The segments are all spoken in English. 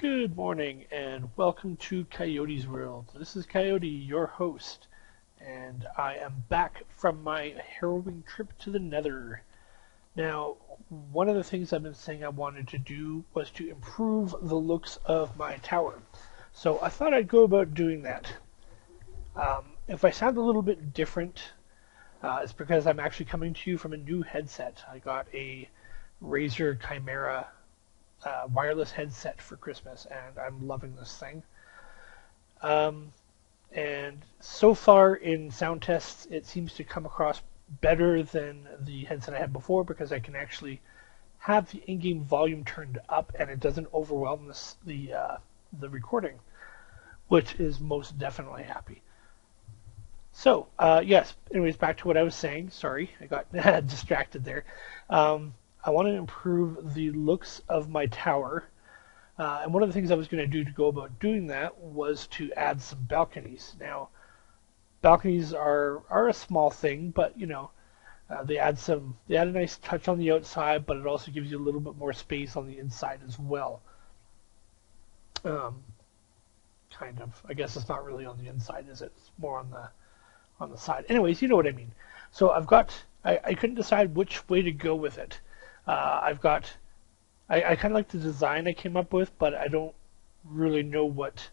Good morning and welcome to Coyote's World. This is Coyote, your host, and I am back from my harrowing trip to the Nether. Now, one of the things I've been saying I wanted to do was to improve the looks of my tower. So I thought I'd go about doing that. If I sound a little bit different, it's because I'm actually coming to you from a new headset. I got a Razer Chimera wireless headset for Christmas, and I'm loving this thing. And so far in sound tests, it seems to come across better than the headset I had before because I can actually have the in-game volume turned up and it doesn't overwhelm the recording, which is most definitely happy. So, yes, anyways, back to what I was saying. Sorry, I got distracted there. I want to improve the looks of my tower. And one of the things I was going to do to go about doing that was to add some balconies. Now, balconies are a small thing, but you know, they add a nice touch on the outside, but it also gives you a little bit more space on the inside as well. Kind of. I guess it's not really on the inside, is it? It's more on the side. Anyways, you know what I mean. So I couldn't decide which way to go with it. I kind of like the design I came up with, but I don't really know what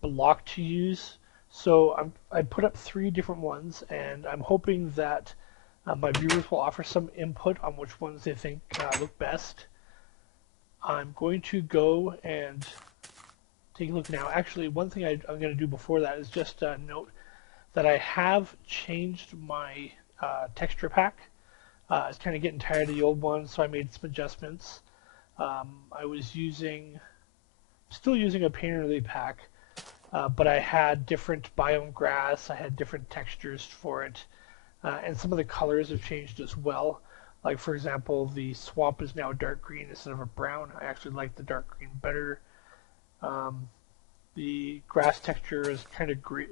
block to use. So I put up 3 different ones, and I'm hoping that my viewers will offer some input on which ones they think look best. I'm going to go and take a look now. Actually, one thing I'm going to do before that is just note that I have changed my texture pack. I was kind of getting tired of the old one, so I made some adjustments. I was still using a painterly pack, but I had different biome grass, I had different textures for it, and some of the colors have changed as well. Like, for example, the swamp is now dark green instead of a brown. I actually like the dark green better. The grass texture is kind of green.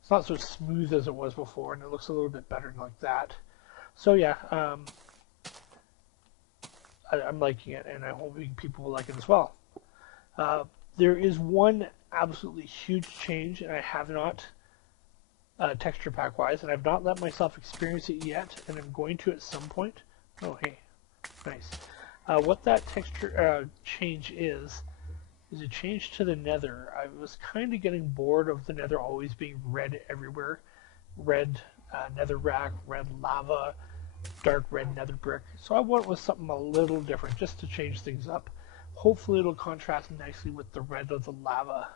It's not so smooth as it was before, and it looks a little bit better like that. So yeah, I'm liking it, and I'm hoping people will like it as well. There is one absolutely huge change, and I have not, texture pack wise, and I've not let myself experience it yet, and I'm going to at some point. Oh hey, nice. What that texture change is a change to the Nether. I was kind of getting bored of the Nether always being red everywhere. Red netherrack, red lava, dark red nether brick. So I went with something a little different just to change things up. Hopefully it'll contrast nicely with the red of the lava.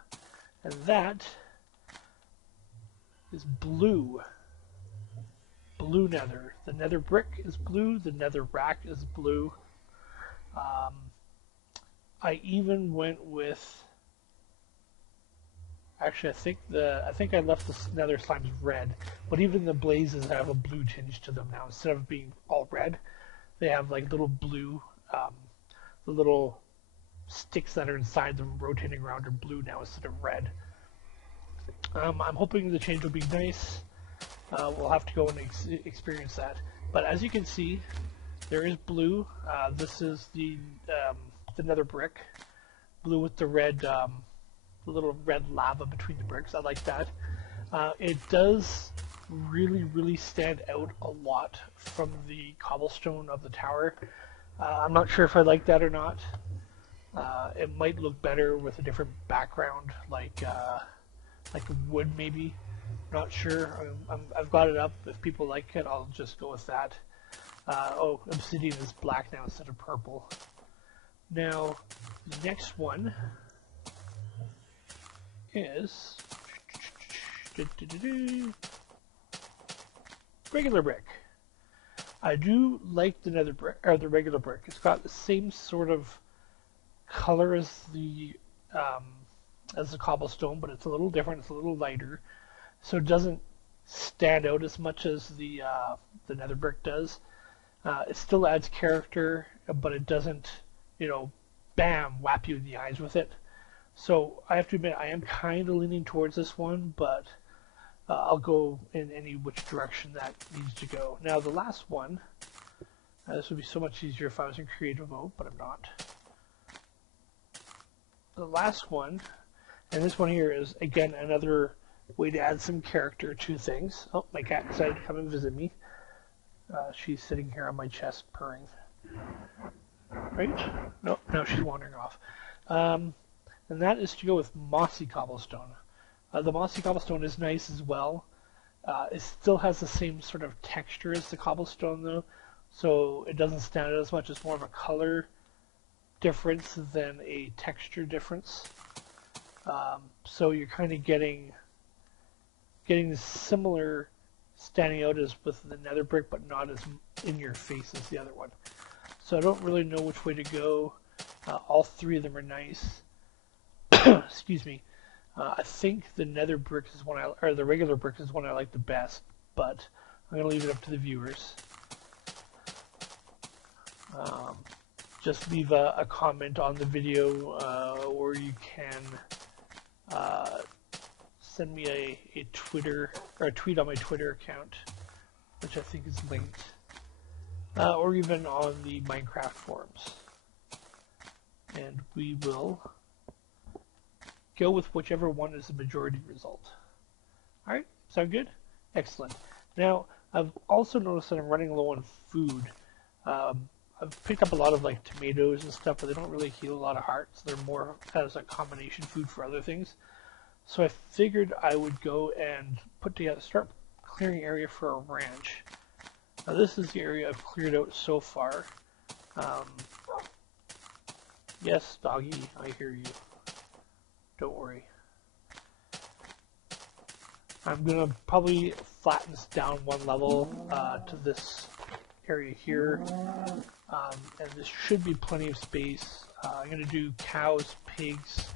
And that is blue. Blue nether. The nether brick is blue, the nether rack is blue. I even went with, actually, I think I left the nether slimes red, but even the blazes have a blue tinge to them now. Instead of being all red, they have like little blue, the little sticks that are inside them rotating around are blue now instead of red. I'm hoping the change will be nice. We'll have to go and experience that. But as you can see, there is blue. This is the nether brick, blue with the red. The little red lava between the bricks. I like that. It does really stand out a lot from the cobblestone of the tower. I'm not sure if I like that or not. It might look better with a different background, like wood maybe. Not sure. I've got it up. If people like it, I'll just go with that. Oh, obsidian is black now instead of purple. Now, the next one is regular brick. I do like the nether brick, or the regular brick. It's got the same sort of color as the cobblestone, but it's a little different. It's a little lighter, so it doesn't stand out as much as the nether brick does. It still adds character, but it doesn't, you know, bam, whap you in the eyes with it. So I have to admit, I am kind of leaning towards this one, but I'll go in any which direction that needs to go. Now the last one, this would be so much easier if I was in creative mode, but I'm not. the last one, and this one here is, again, another way to add some character to things. Oh, my cat decided to come and visit me. She's sitting here on my chest purring. Right? No, now she's wandering off. And that is to go with mossy cobblestone. The mossy cobblestone is nice as well. It still has the same sort of texture as the cobblestone though, so it doesn't stand out as much. It's more of a color difference than a texture difference. So you're kind of getting the similar standing out as with the nether brick, but not as in your face as the other one. So I don't really know which way to go. All three of them are nice. Excuse me. I think the nether brick is one or the regular brick is one I like the best, but I'm gonna leave it up to the viewers. Just leave a comment on the video, or you can send me a Twitter or a tweet on my Twitter account, which I think is linked, or even on the Minecraft forums, and we will go with whichever one is the majority result. Alright, sound good? Excellent. Now, I've also noticed that I'm running low on food. I've picked up a lot of like tomatoes and stuff, but they don't really heal a lot of hearts. They're more as a combination food for other things. So I figured I would go and start clearing area for a ranch. Now this is the area I've cleared out so far. Yes, doggy, I hear you. Don't worry. I'm gonna probably flatten this down one level to this area here, and this should be plenty of space. I'm gonna do cows, pigs.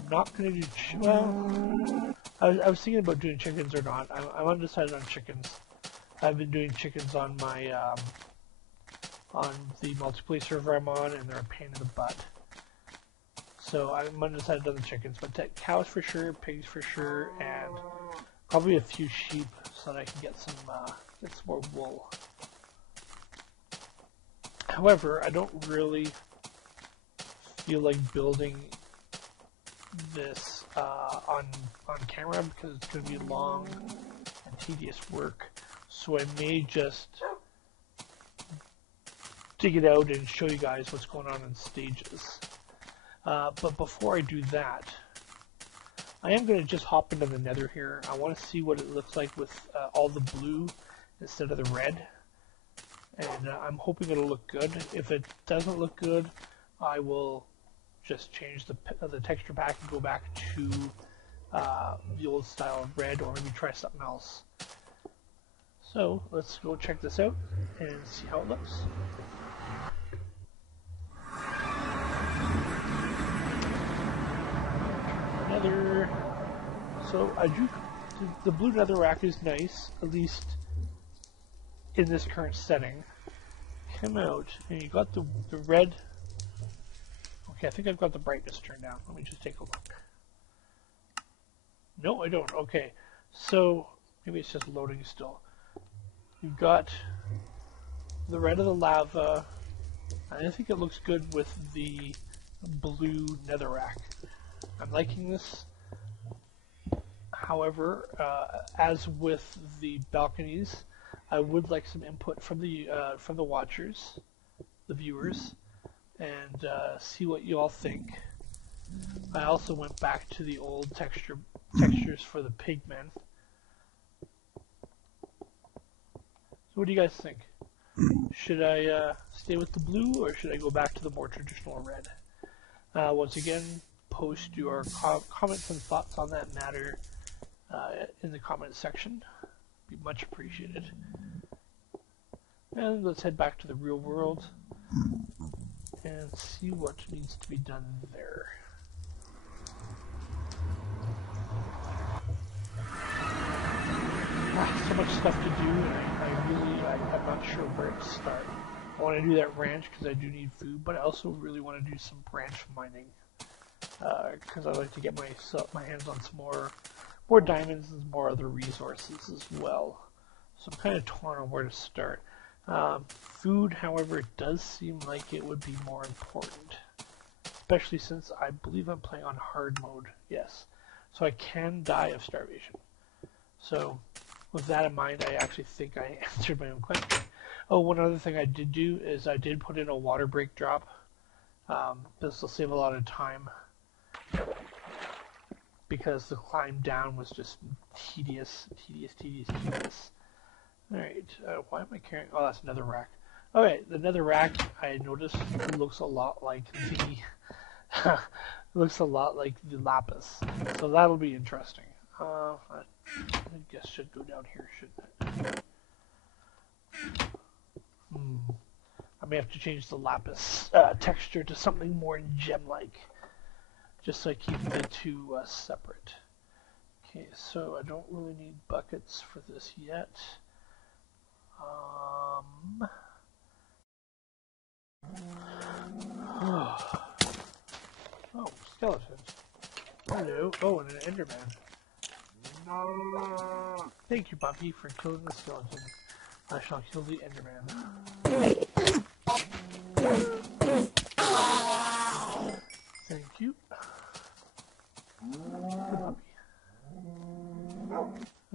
I'm not gonna do well. I was thinking about doing chickens or not. I'm undecided on chickens. I've been doing chickens on my on the multiplayer server I'm on, and they're a pain in the butt. So I'm undecided on the chickens, but cows for sure, pigs for sure, and probably a few sheep so that I can get some more wool. However, I don't really feel like building this on camera because it's going to be long and tedious work. So I may just dig it out and show you guys what's going on in stages. But before I do that, I am going to just hop into the nether here. I want to see what it looks like with all the blue instead of the red. And I'm hoping it'll look good. If it doesn't look good, I will just change the texture pack and go back to the old style of red, or maybe try something else. So let's go check this out and see how it looks. Nether. So the blue netherrack is nice, at least in this current setting. Come out, and you got the red. Okay, I think I've got the brightness turned down. Let me just take a look. No, I don't. Okay, so maybe it's just loading still. You've got the red of the lava, and I think it looks good with the blue netherrack. I'm liking this. However, as with the balconies, I would like some input from the watchers, the viewers, and see what you all think. I also went back to the old textures for the pigmen. So what do you guys think? Should I stay with the blue, or should I go back to the more traditional red? Once again, post your comments and thoughts on that matter in the comments section. Be much appreciated. And let's head back to the real world and see what needs to be done there. So much stuff to do, and I'm not sure where to start. I want to do that ranch because I do need food, but I also really want to do some branch mining because I like to get my hands on some more diamonds and more other resources as well. So I'm kind of torn on where to start. Food, however, it does seem like it would be more important. especially since I believe I'm playing on hard mode. Yes, so I can die of starvation. So with that in mind, I actually think I answered my own question. Oh, one other thing I did do is I did put in a water break drop. This will save a lot of time because the climb down was just tedious. Alright, why am I carrying... Oh, that's another rack. Okay, the nether rack, I noticed, looks a lot like the... looks a lot like the lapis. So that'll be interesting. I guess should go down here, shouldn't it? I may have to change the lapis texture to something more gem-like, just so I keep the two separate. Okay, so I don't really need buckets for this yet. Oh, skeletons. Hello. Oh, and an enderman. Thank you, Bumpy, for killing the skeleton. I shall kill the enderman. Thank you.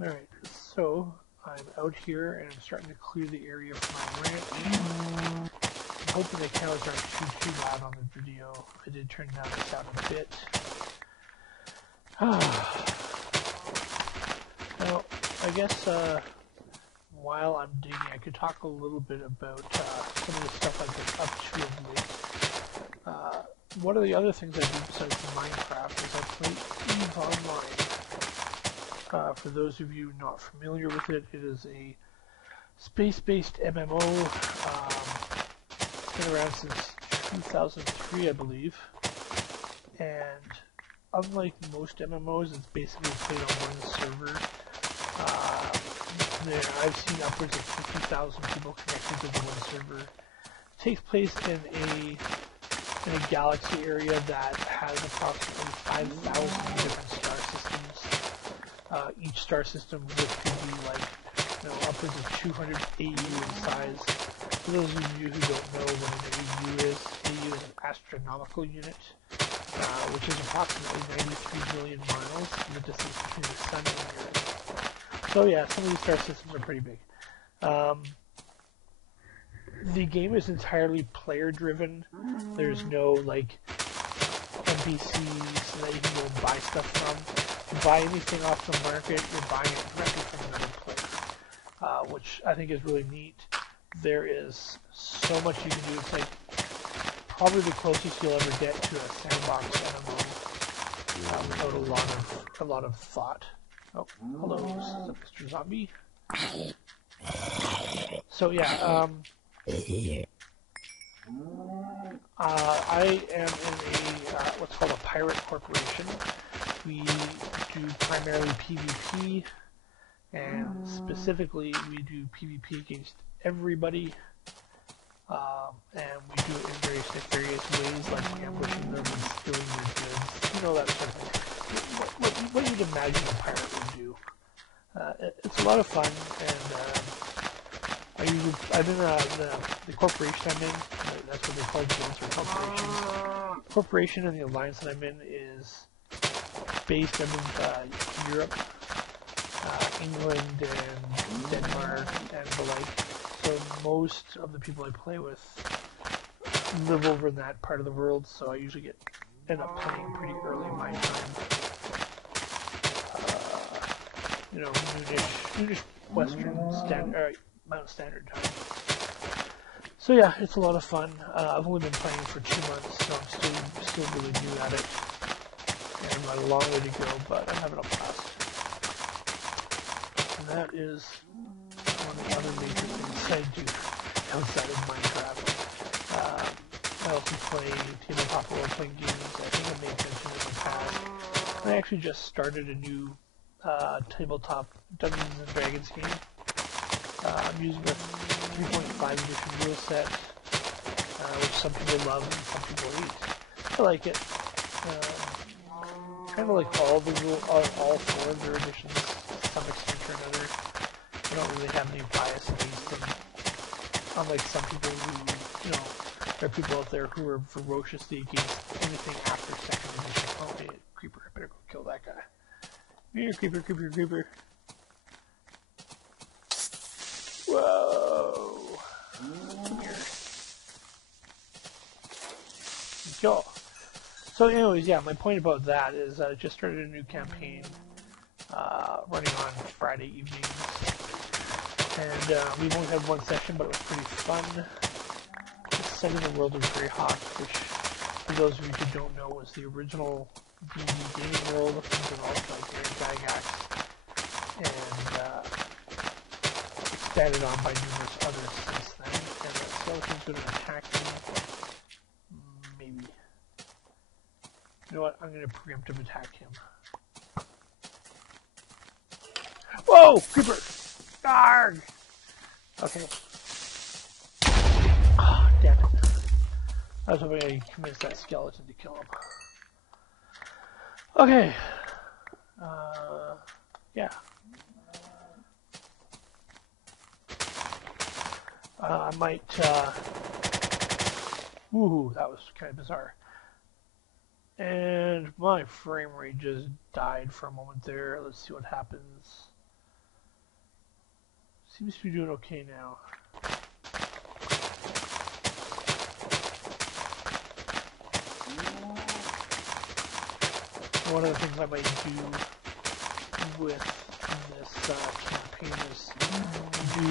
Alright, so I'm out here and I'm starting to clear the area for my ranch. I'm hoping the cows aren't too loud on the video. I did turn down the sound a bit. Now, I guess while I'm digging, I could talk a little bit about some of the stuff I've been up to of late. One of the other things I do besides Minecraft is I play EVE Online. For those of you not familiar with it, it is a space-based MMO. It's been around since 2003, I believe. And unlike most MMOs, it's basically played on one server. I've seen upwards of 50,000 people connected to the one server. It takes place in a galaxy area that has approximately 5,000 different star systems. Each star system could be like, upwards of 200 AU in size. For those of you who don't know what an AU is an astronomical unit, which is approximately 93 million miles, the distance between the sun and the Earth. So yeah, some of these star systems are pretty big. The game is entirely player-driven. There's no, NPCs that you can go and buy stuff from. To buy anything off the market, you're buying it directly from another player, which I think is really neat. There is so much you can do. It's like probably the closest you'll ever get to a sandbox MMO without a lot of thought. Oh, hello, Mr. Zombie. So yeah, I am in a what's called a pirate corporation. We do primarily PvP, and specifically we do PvP against everybody, and we do it in various ways, like ambushing them and stealing their goods, that sort of thing. What you'd imagine a pirate would do. It's a lot of fun, and I'm in the corporation I'm in. That's what they call guilds or corporations. The corporation and the alliance that I'm in is based in Europe, England, and Denmark, and the like. So most of the people I play with live over in that part of the world, so I usually end up playing pretty early in my time. Noonish Western Mountain Standard Time. So yeah, it's a lot of fun. I've only been playing for 2 months, so I'm still really new at it. And I've a long way to go, but I'm having a blast. And that is one of the other major things I do outside of Minecraft. I also play tabletop role-playing games. I think I may have mentioned it in the past. I actually just started a new tabletop Dungeons and Dragons game. I'm using a 3.5 edition rule set, which some people love and some people hate. I like it. Kind of like all 4 of their editions, to some extent or another. I don't really have any bias against them. Unlike some people who, there are people out there who are ferociously against anything after second edition. Oh, hey, creeper! I better go kill that guy. Here, creeper, creeper, creeper. Whoa! Come here. Go. So, anyways, yeah, my point about that is I just started a new campaign running on Friday evenings, and we only had one session, but it was pretty fun. The setting of the world was very hot, which, for those of you who don't know, was the original D&D gaming world, developed by Gary Gygax, and expanded on by numerous others since then. And the skeleton's going to attack me. Maybe. You know what? I'm going to preemptive attack him. Whoa! Creeper! Arrgh! Okay. Ah, oh, damn it. I was hoping I could convince that skeleton to kill him. Okay. Yeah. I might, ooh, that was kind of bizarre. And my frame rate just died for a moment there. Let's see what happens. Seems to be doing okay now. One of the things I might do with this campaign is do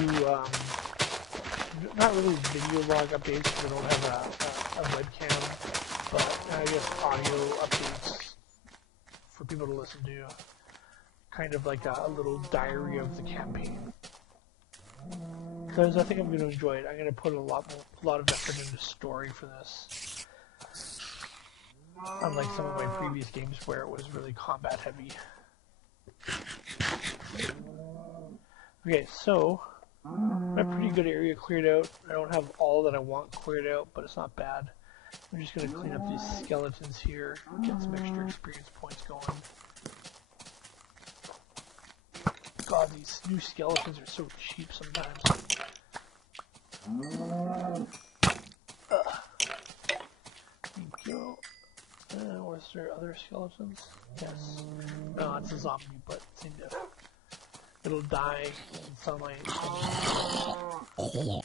not really video log updates because I don't have a webcam, but I guess audio updates for people to listen to. Kind of like a little diary of the campaign. Because I think I'm going to enjoy it. I'm going to put a lot of effort into story for this. Unlike some of my previous games where it was really combat heavy. Okay, so my pretty good area cleared out. I don't have all that I want cleared out, but it's not bad. I'm just going to clean up these skeletons here, get some extra experience points going. God, these new skeletons are so cheap sometimes. There we go. Was there other skeletons? Yes. No, it's a zombie, but it'll die in sunlight. Okay.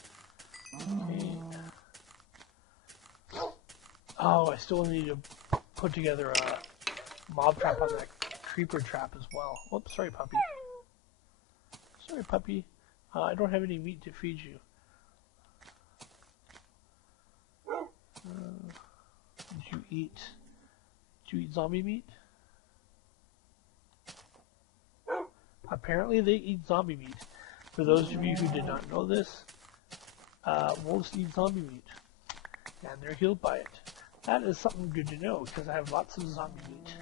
Oh, I still need to put together a mob trap on that creeper trap as well. Whoops, sorry, puppy. Sorry, puppy. I don't have any meat to feed you. Did you eat zombie meat? Apparently they eat zombie meat. For those of you who did not know this, wolves eat zombie meat. And they're healed by it. That is something good to know, because I have lots of zombie meat.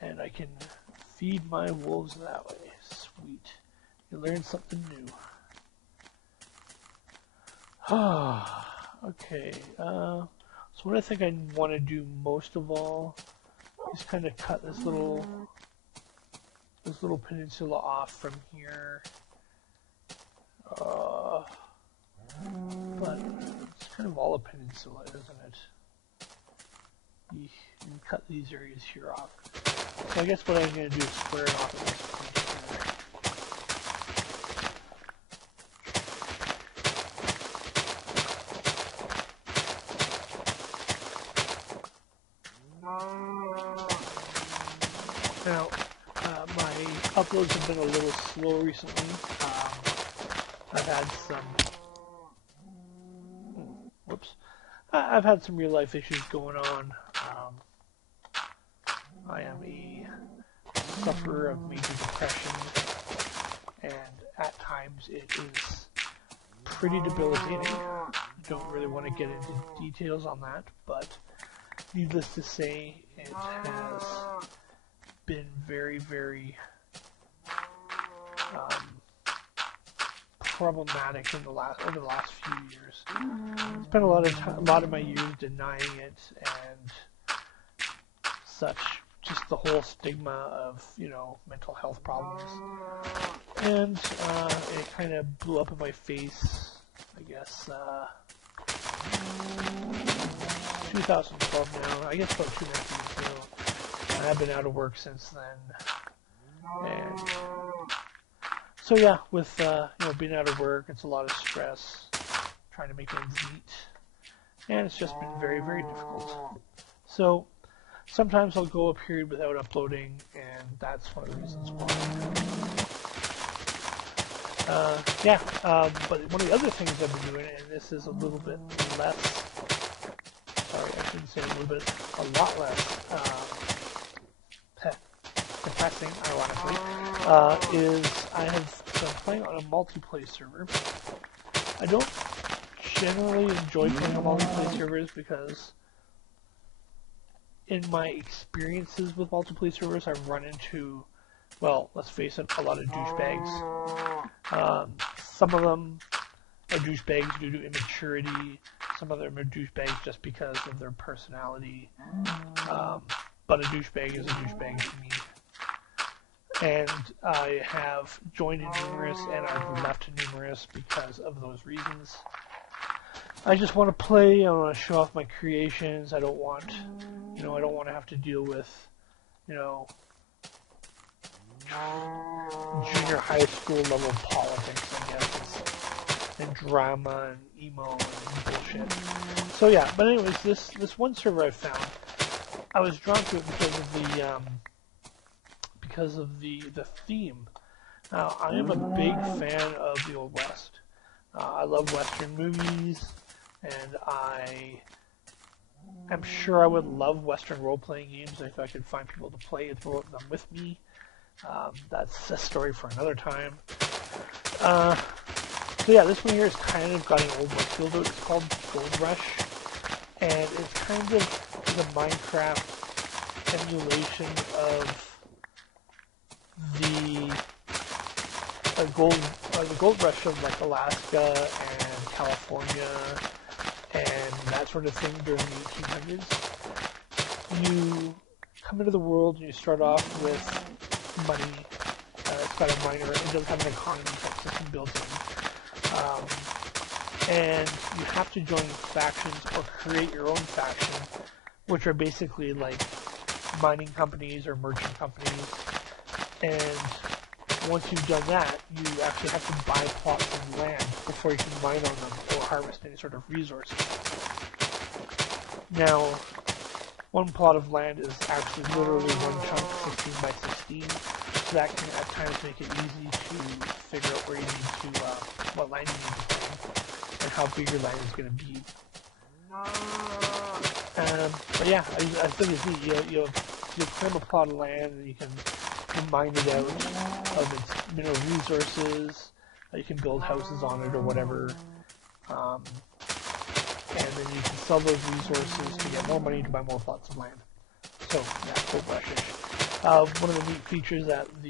And I can feed my wolves that way. Sweet. You learn something new. Okay, so what I think I want to do most of all is kind of cut this little peninsula off from here. But it's kind of all a peninsula, isn't it? And cut these areas here off. So I guess what I'm going to do is square it off at this point here. Now, my uploads have been a little slow recently. I've had some... Whoops. I've had some real life issues going on. I am a sufferer of major depression, and at times it is pretty debilitating. I don't really want to get into details on that, but needless to say, it has been very, very problematic in over the last few years. Spent a lot of my years denying it and such, just the whole stigma of, mental health problems. And it kind of blew up in my face, I guess, 2012 now. I guess about 2.5 years ago. I've been out of work since then. And so yeah, with being out of work, it's a lot of stress, trying to make ends meet, and it's just been very, very difficult. So sometimes I'll go a period without uploading, and that's one of the reasons why. But one of the other things I've been doing, and this is a little bit less, sorry, I shouldn't say a little bit, a lot less depressing, ironically, is I have been playing on a multiplayer server. I don't generally enjoy playing on multiplayer servers because in my experiences with multiplayer servers, I've run into, well, let's face it, a lot of douchebags. Some of them are douchebags due to immaturity. Some of them are douchebags just because of their personality. But a douchebag is a douchebag to me. And I have joined in numerous and I've left numerous because of those reasons. I just want to play. I want to show off my creations. I don't want to have to deal with, junior high school level politics, I guess, and drama and emo and bullshit. So yeah, but anyways, this one server I found, I was drawn to it because of the theme. Now, I am a big fan of the Old West. I love Western movies, and I'm sure I would love Western role-playing games if I could find people to play them with me. That's a story for another time. So yeah, this one here is kind of got an Old West feel to it. It's called Gold Rush, and it's kind of the Minecraft emulation of the gold rush of like Alaska and California and that sort of thing during the 1800s. You come into the world and you start off with money. It's got a minor, it does have an economy type system built in. And you have to join factions or create your own faction, which are basically like mining companies or merchant companies. And once you've done that, you actually have to buy plots of land before you can mine on them or harvest any sort of resources. Now, one plot of land is actually literally one chunk, 16 by 16. So that can at times make it easy to figure out where you need to, what land you need to claim, and how big your land is going to be. But yeah, I think it's neat. You claim a plot of land and you can mine it out of its mineral resources. You can build houses on it or whatever. And then you can sell those resources to get more money to buy more plots of land. So, yeah, Gold Rush-ish. One of the neat features that I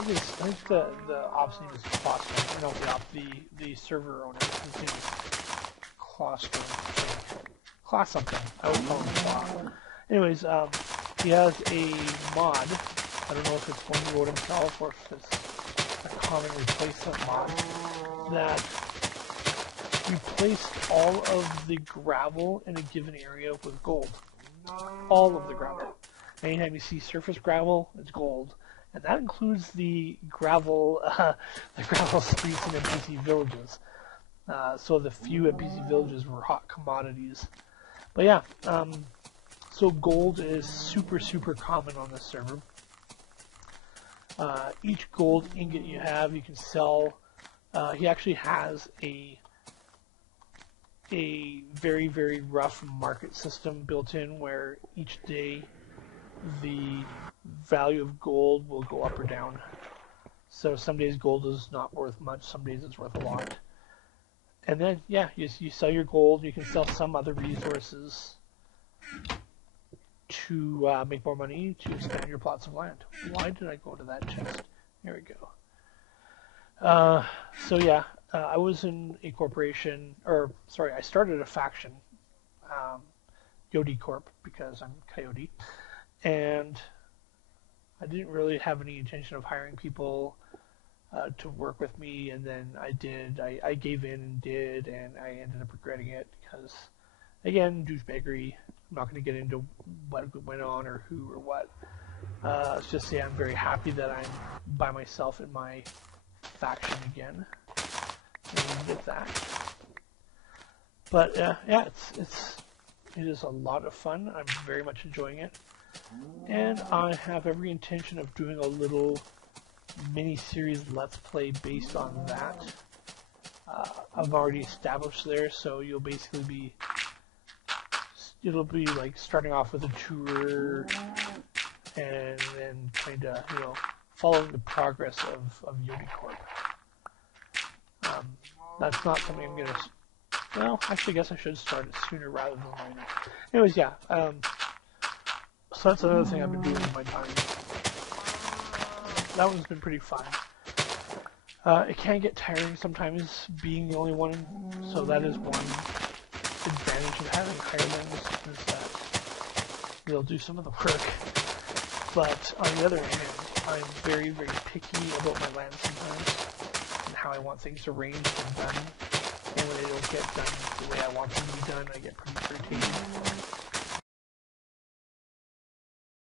think the op's name is Claustrum, or not the op, the server owner, his name is Claustrum, I think. Class something, I would call him Claw. Anyways, he has a mod, I don't know if it's one he wrote himself or if it's a common replacement mod, that replaced all of the gravel in a given area with gold. All of the gravel. Anytime you see surface gravel, it's gold. And that includes the gravel streets in NPC villages. So the few NPC villages were hot commodities. But yeah, so gold is super, super common on this server. Each gold ingot you have, you can sell. He actually has a very, very rough market system built in where each day the value of gold will go up or down. So some days gold is not worth much, some days it's worth a lot. And then, yeah, you sell your gold, you can sell some other resources to make more money to expand your plots of land. Why did I go to that chest? Here we go. So yeah, I was in a corporation, I started a faction, Coyote Corp, because I'm Coyote, and I didn't really have any intention of hiring people. to work with me, and then I gave in and did, and I ended up regretting it because, again, douchebaggery. I'm not going to get into what went on or who or what. Let's just say I'm very happy that I'm by myself in my faction again, and with that. But yeah, it is a lot of fun. I'm very much enjoying it, and I have every intention of doing a little mini-series Let's Play based on that. I've already established there, so you'll basically be, it'll be like starting off with a tour, and then kind of, you know, following the progress of Yodi Corp. That's not something I'm gonna. Well, actually, I guess I should start it sooner rather than later. Anyways, yeah. So that's another thing I've been doing in my time. That one's been pretty fun. It can get tiring sometimes being the only one, so that is one advantage of having hirelings, is that they'll do some of the work. But on the other hand, I'm very, very picky about my land sometimes, and how I want things arranged and done. And when they don't get done the way I want them to be done, I get pretty irritated.